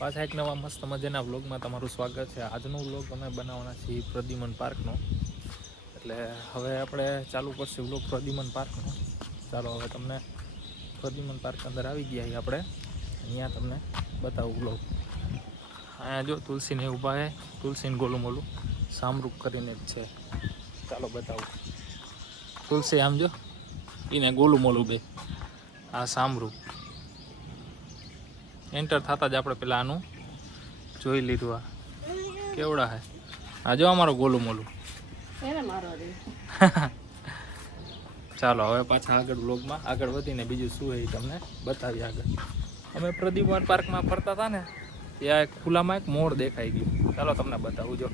પાછા એક નવા મસ્ત મજાના વ્લોગમાં તમારું સ્વાગત છે. આજનો વ્લોગ અમે બનાવવાના છીએ પ્રદ્યુમન પાર્કનો. એટલે હવે આપણે ચાલુ કરશું વ્લોગ પ્રદ્યુમન પાર્કનો. ચાલો હવે તમને પ્રદ્યુમન પાર્ક અંદર આવી ગયા આપણે, અહીંયા તમને બતાવું વ્લોગ. અહીંયા જો તુલસીને ઊભા છે, તુલસીને ગોલું મોલું સામરૂપ કરીને જ છે. ચાલો બતાવું. તુલસી આમ જો, એને ગોલું મોલું બે, આ સામરૂપ. એન્ટર થતા જ આપણે પેલા આનું જોઈ લીધું. આ કેવડા હે, આ જો અમારો ગોલું મોલું. ચાલો હવે પાછા આગળ વ્લોગમાં આગળ વધીને બીજું શું હોય તમને બતાવીએ આગળ. અમે પ્રદ્યુમન પાર્કમાં ફરતા હતા ને, ત્યાં એક ખુલ્લામાં એક મોર દેખાઈ ગયું. ચાલો તમને બતાવું. જો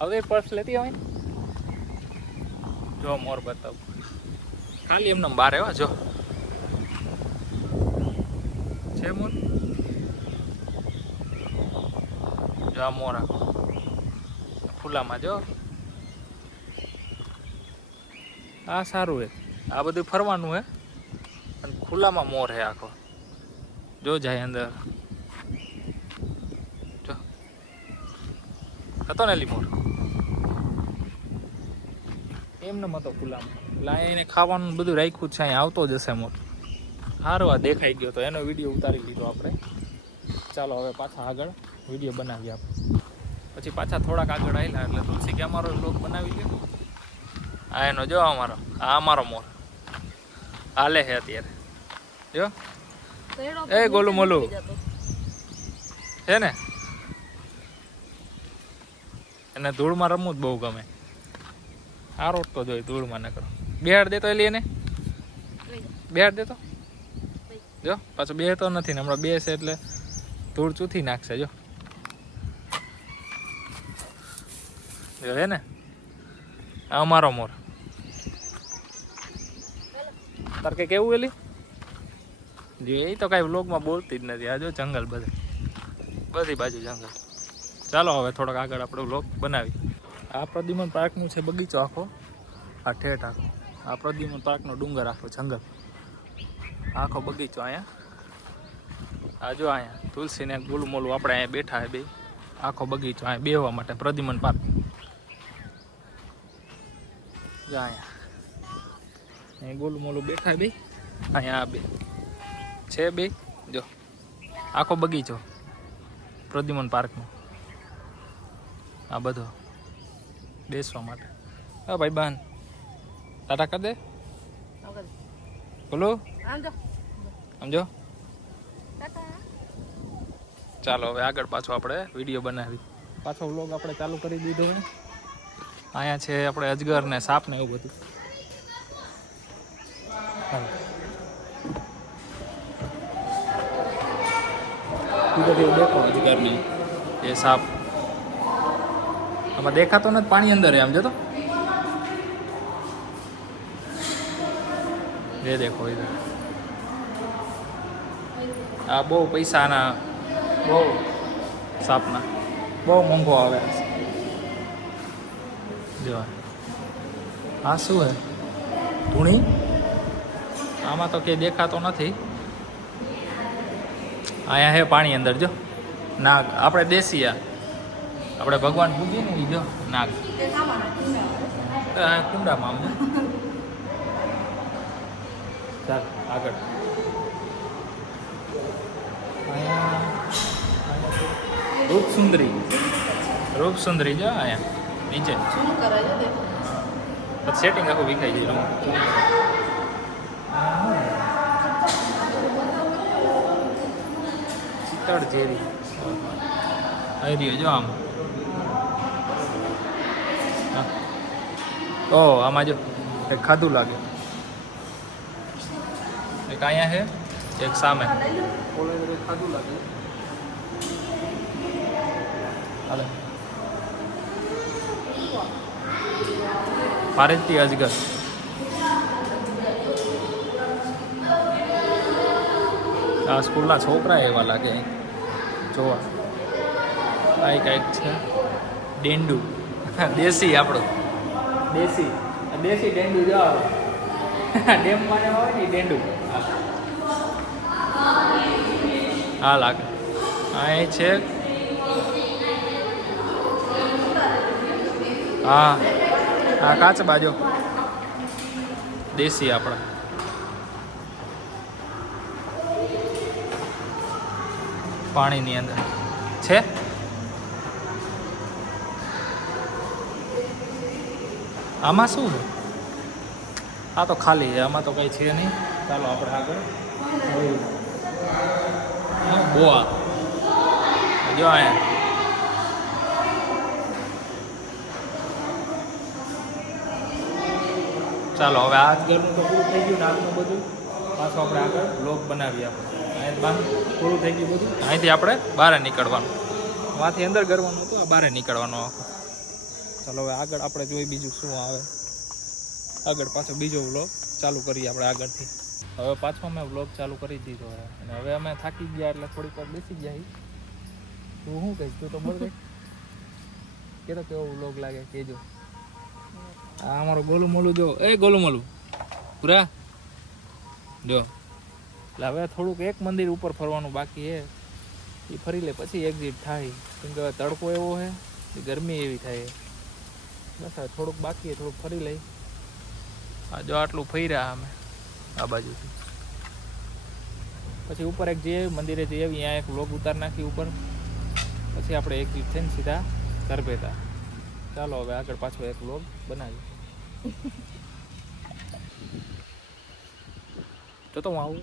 હવે પર્સ લેતી હોય, જો મોર બતાવું. ખાલી એમને બહાર આવ્યા જો છે મોર. જો આ મોર આખો ખુલ્લામાં જો. આ સારું હે, આ બધું ફરવાનું હે અને ખુલ્લામાં મોર હે આખો. જો જાય અંદર જો હતો ને લીમોર એમને હતો ખુલ્લામાં. એટલે એને ખાવાનું બધું રાખ્યું છે, અહીંયા આવતો જશે મોર. સારો આ દેખાઈ ગયો તો એનો વિડીયો ઉતારી લીધો આપણે. ચાલો હવે પાછા આગળ વિડીયો બનાવીએ આપણે. પછી પાછા થોડાક આગળ આવેલા એટલે તુલસી કે અમારો વ્લોગ બનાવી ગયો. આ એનો જો અમારો, આ અમારો મોર હાલે છે અત્યારે. જો એ ગોલું મોલું છે ને, એને ધૂળમાં રમવું જ બહુ ગમે. આ રોટ તો જોઈ ધૂળમાં ન કરો. બેહાડ દેતો એટલે એને બેહાડ દેતો. જો પાછો બે તો નથી ને, હમણાં બે છે એટલે ધૂળ ચૂથી નાખશે. જો હે ને, આ અમારો મોર. તાર કે કેવું એલી જો, એ તો કાંઈ વ્લોગમાં બોલતી જ નથી. આ જો જંગલ બધી બાજુ જંગલ. ચાલો હવે થોડોક આગળ આપણે વ્લોગ બનાવી. આ પ્રદ્યુમન પાર્કનું છે બગીચો આખો, આ ઠેઠ આખો. આ પ્રદ્યુમન પાર્કનો ડુંગર આખો જંગલ, આખો બગીચો. અહીંયા આ જો અહીંયા તુલસીને ગોલું મોલું આપણે અહીંયા બેઠા હે બે. આખો બગીચો અહીંયા બેહવા માટે પ્રદ્યુમન પાર્ક. જો અહીંયા ગોલું મોલું બેઠા બે, અહીંયા આ બે છે બે. જો આખો બગીચો પ્રદ્યુમન પાર્કનો. આ બધો બેસવા માટે. હા ભાઈ બહેન ટાટા કરી દે. બોલો સમજો. ચાલો હવે આગળ પાછો આપણે વિડીયો બનાવી. પાછો વ્લોગ આપણે ચાલુ કરી દીધો હોય. અહીંયા છે આપણે અજગર ને સાપ ને એવું બધું. દેખો અજગર ને એ સાપ આમાં દેખાતો નથી, પાણી અંદર આમ જતો. એ દેખો ઇધર. આ બહુ પૈસાના, બહુ સાપના બહુ મોંઘો આવે. જો આ શું હે, ધૂણી. આમાં તો કંઈ દેખાતો નથી. અહીંયા હે પાણી અંદર જો નાગ. આપણે દેશી આપણે ભગવાન પૂજી ને જો નાગ કુંડામાં આમ. ચાલ આગળ. અહીંયા રૂપસુંદરી જો અહીંયા નીચે સેટિંગ આખું વિખાઈ જાય. ચિત્તડ જેવી હરિયો જો આમ. ઓ આમાં જો એક ખાધું લાગે. એક અહીંયા છે, એક સામે ખાધું લાગે. હાલે ભારતીય અજગર. આ સ્કૂલના છોકરા એવા લાગે જોવા. આ કંઈક છે ડેન્ડુ દેશી, આપણો દેશી ડેન્ડુ જો આવે ડેમમાં હોય ને ડેન્ડુ. હા લાગે અહીં છે. હા હા કાચ બાજો દેશી આપણા પાણીની અંદર છે. આમાં શું છે? આ તો ખાલી છે, આમાં તો કંઈ છે નહીં. ચાલો આપણે આગળ બોઆ જો અહીંયા ચાલો હવે આ ઘરનું તો પૂરું થઈ ગયું ને આજનું બધું પાછું આપણે આગળ બ્લોગ બનાવીએ. આપણે અહીં પૂરું થઈ ગયું બધું. અહીંથી આપણે બહાર નીકળવાનું, વાંથી અંદર કરવાનું હતું, આ બહાર નીકળવાનું આખું. ચાલો હવે આગળ આપણે જોઈએ બીજું શું આવે. આગળ પાછો બીજો વ્લોગ ચાલુ કરીએ આપણે આગળથી. હવે પાછો અમે વ્લોગ ચાલુ કરી દીધો છે અને હવે અમે થાકી ગયા એટલે થોડીક વાર બેસી ગયા. તું શું કહીશ? તું તો બોલ કઈ કે તો કેવો વ્લોગ લાગે કહેજો. આ અમારો ગોલું મોલું જો, એ ગોલું મોલું પૂરા જો. એટલે હવે થોડુંક એક મંદિર ઉપર ફરવાનું બાકી છે, એ ફરી લે પછી એક્ઝિટ થાય. કેમ કે તડકો એવો છે, ગરમી એવી થાય. બસ હવે થોડુંક બાકી છે, થોડુંક ફરી લઈ. આ જો આટલું ફર્યા અમે આ બાજુથી. પછી ઉપર એક જઈએ મંદિરે જઈએ, અહીંયા એક વ્લોગ ઉતાર નાખી ઉપર. પછી આપણે એક્ઝિટ થઈને સીધા તરભેટા. ચાલો હવે આગળ પાછો એક વ્લોગ બનાવીએ. તો હું આવું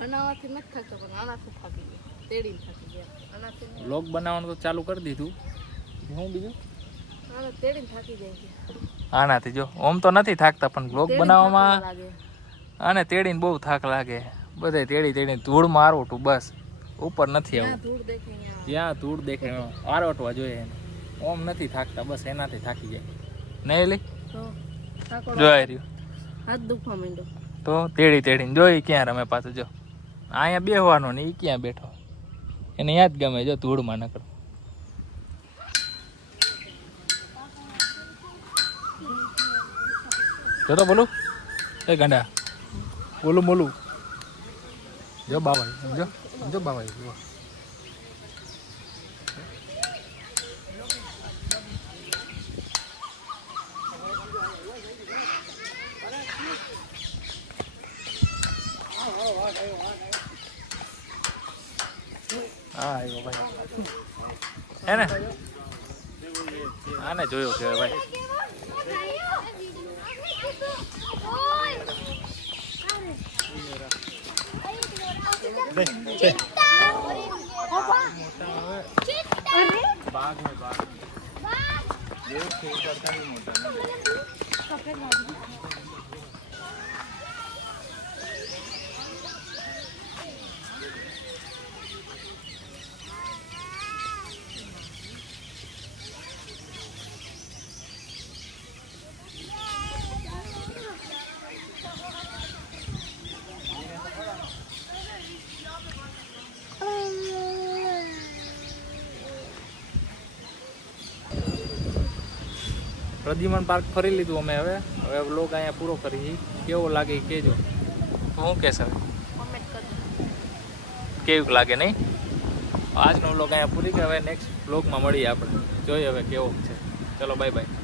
બનાવવાથી નથી થતો પણ આનાથી થાકી ગયા, તેડીને થાકી ગયા. વ્લોગ બનાવવાનું તો ચાલુ કરી દીધું. હું બીજું આના તેડીને થાકી જાય છે. આનાથી જો ઓમ તો નથી થાકતા પણ વ્લોગ બનાવવામાં આને તેડીને બહુ થાક લાગે. બધે તેડી તેડીને ધૂળ મારવટું બસ, ઉપર નથી આવું. જ્યાં ધૂળ દેખાય આરવટવા જોઈએ એને. ઓમ નથી થાકતા, બસ એનાથી થાકી જાય. નહીં લઈ જોઈ રહ્યું હાથ દુખવા માંડ્યો તો તેડી તેડીને જોઈ ક્યાં રમે પાછું. જો અહીંયા બેહવાનો ને એ ક્યાં બેઠો, એને યાદ ગમે. જો ધૂળમાં નકર જો તો બોલું એ ગાંડા બોલું બોલું જો બાબા જો જો બાબા જો. હા આવ્યો ભાઈ હે ને, આને જોયો કે ભાઈ. પ્રદ્યુમન પાર્ક ફરી લીધું અમે. હવે વ્લોગ અહીંયા પૂરો કરી. કેવો લાગે એ કહેજો. શું કહેશે હવે કેવું લાગે નહીં? આજનો વ્લોગ અહીંયા પૂરી. કે હવે નેક્સ્ટ વ્લોગમાં મળીએ આપણે, જોઈએ હવે કેવો છે. ચલો બાય બાય.